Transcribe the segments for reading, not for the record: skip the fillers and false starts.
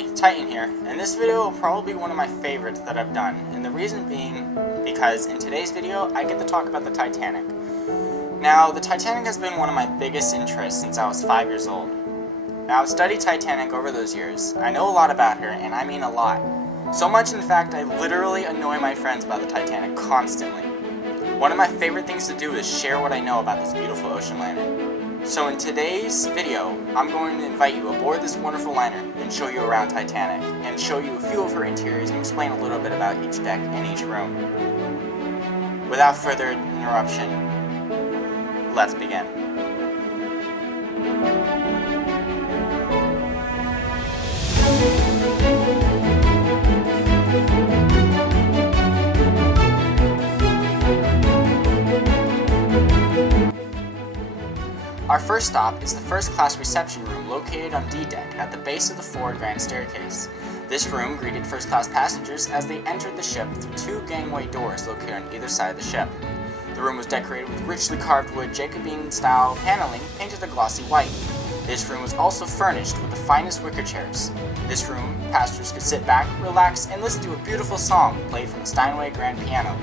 everybody, Titan here, and this video will probably be one of my favorites that I've done, and the reason being because in today's video I get to talk about the Titanic. Now, the Titanic has been one of my biggest interests since I was 5 years old. Now, I've studied Titanic over those years. I know a lot about her, and I mean a lot. So much, in fact, I literally annoy my friends about the Titanic constantly. One of my favorite things to do is share what I know about this beautiful ocean liner. So in today's video, I'm going to invite you aboard this wonderful liner and show you around Titanic, and show you a few of her interiors and explain a little bit about each deck and each room. Without further interruption, let's begin. Our first stop is the first class reception room located on D deck at the base of the forward grand staircase. This room greeted first class passengers as they entered the ship through two gangway doors located on either side of the ship. The room was decorated with richly carved wood Jacobean style paneling painted a glossy white. This room was also furnished with the finest wicker chairs. This room, passengers could sit back, relax, and listen to a beautiful song played from the Steinway grand piano.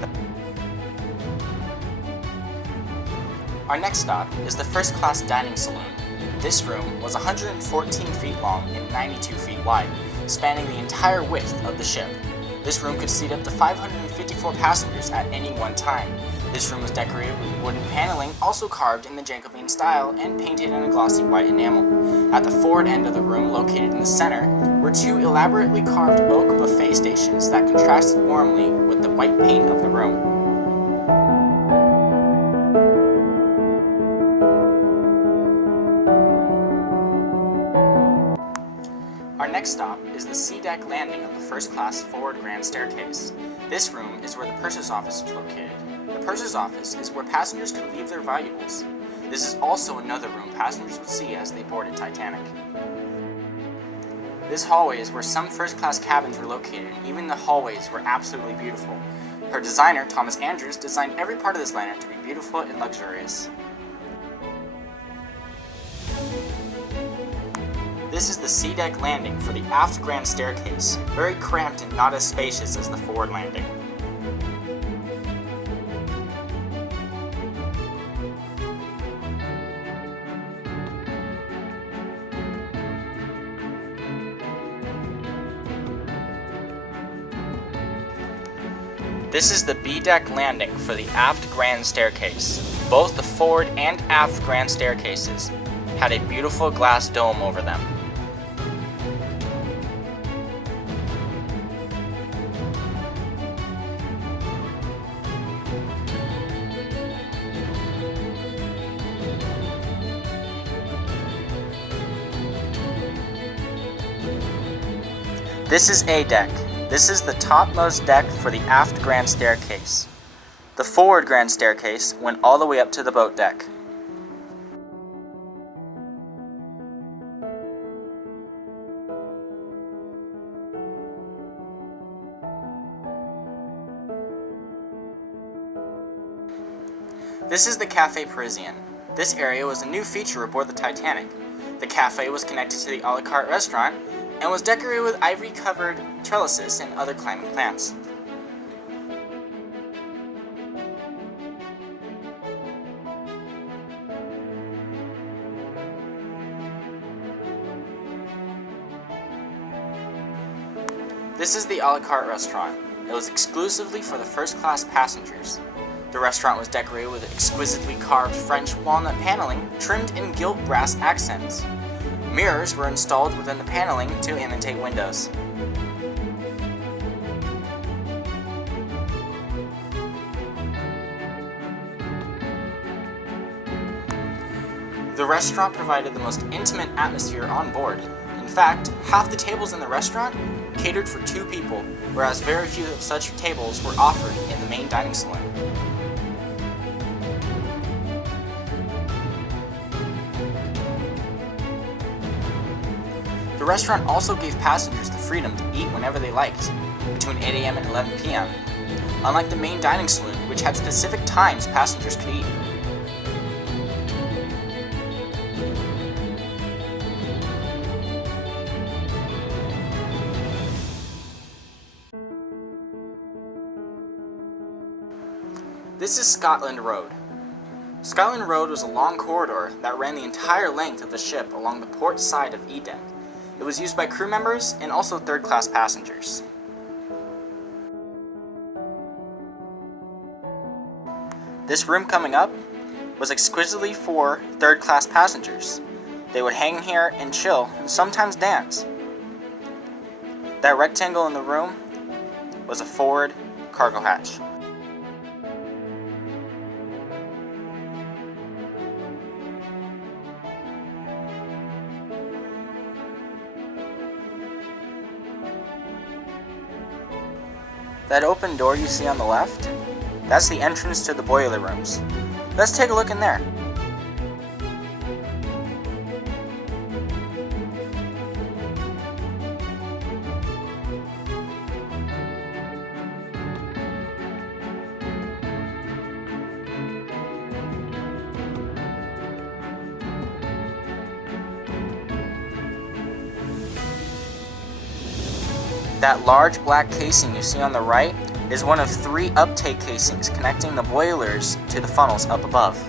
Our next stop is the first class dining saloon. This room was 114 feet long and 92 feet wide, spanning the entire width of the ship. This room could seat up to 554 passengers at any one time. This room was decorated with wooden paneling, also carved in the Jacobean style and painted in a glossy white enamel. At the forward end of the room, located in the center, were two elaborately carved oak buffet stations that contrasted warmly with the white paint of the room. Our next stop is the C-deck landing of the first class forward grand staircase. This room is where the purser's office is located. The purser's office is where passengers could leave their valuables. This is also another room passengers would see as they boarded Titanic. This hallway is where some first class cabins were located, and even the hallways were absolutely beautiful. Her designer, Thomas Andrews, designed every part of this liner to be beautiful and luxurious. This is the C-deck landing for the aft grand staircase, very cramped and not as spacious as the forward landing. This is the B-deck landing for the aft grand staircase. Both the forward and aft grand staircases had a beautiful glass dome over them. This is A deck. This is the topmost deck for the aft grand staircase. The forward grand staircase went all the way up to the boat deck. This is the Café Parisien. This area was a new feature aboard the Titanic. The cafe was connected to the a la carte restaurant and was decorated with ivory-covered trellises and other climbing plants. This is the a la carte restaurant. It was exclusively for the first-class passengers. The restaurant was decorated with exquisitely carved French walnut paneling trimmed in gilt brass accents. Mirrors were installed within the paneling to imitate windows. The restaurant provided the most intimate atmosphere on board. In fact, half the tables in the restaurant catered for 2 people, whereas very few of such tables were offered in the main dining saloon. The restaurant also gave passengers the freedom to eat whenever they liked, between 8 a.m. and 11 p.m., unlike the main dining saloon, which had specific times passengers could eat. This is Scotland Road. Scotland Road was a long corridor that ran the entire length of the ship along the port side of E-deck. It was used by crew members and also third-class passengers. This room coming up was exquisitely for third-class passengers. They would hang here and chill and sometimes dance. That rectangle in the room was a forward cargo hatch. That open door you see on the left, that's the entrance to the boiler rooms. Let's take a look in there. That large black casing you see on the right is one of 3 uptake casings connecting the boilers to the funnels up above.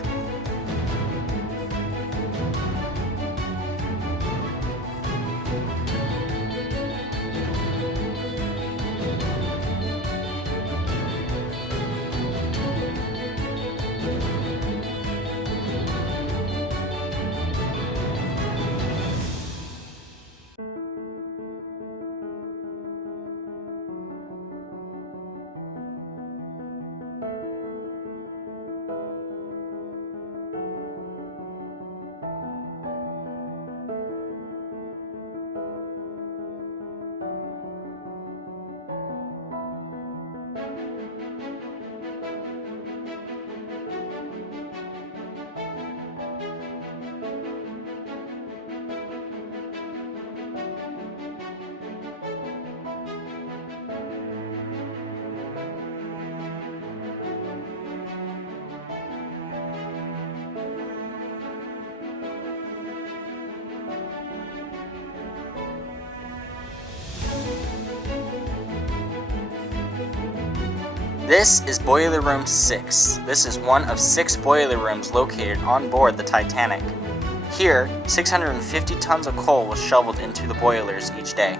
This is Boiler Room 6. This is one of 6 boiler rooms located on board the Titanic. Here, 650 tons of coal was shoveled into the boilers each day.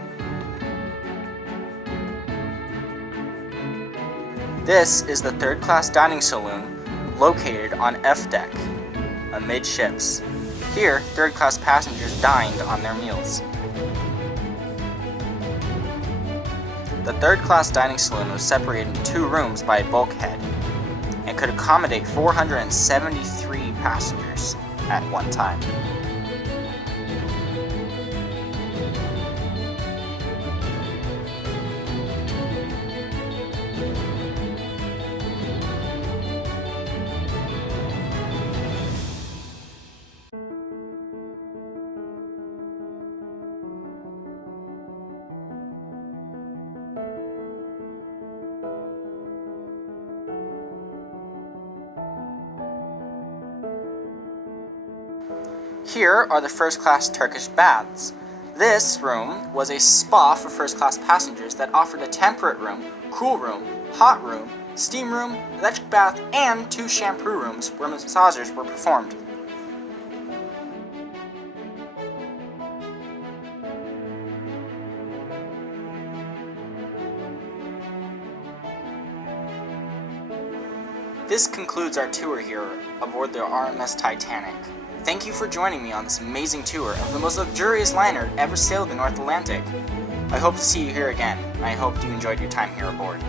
This is the third-class dining saloon located on F-deck, amidships. Here, third-class passengers dined on their meals. The third-class dining saloon was separated into 2 rooms by a bulkhead and could accommodate 473 passengers at one time. Here are the first-class Turkish baths. This room was a spa for first-class passengers that offered a temperate room, cool room, hot room, steam room, electric bath, and 2 shampoo rooms where massages were performed. This concludes our tour here aboard the RMS Titanic. Thank you for joining me on this amazing tour of the most luxurious liner ever sailed the North Atlantic. I hope to see you here again, and I hope you enjoyed your time here aboard.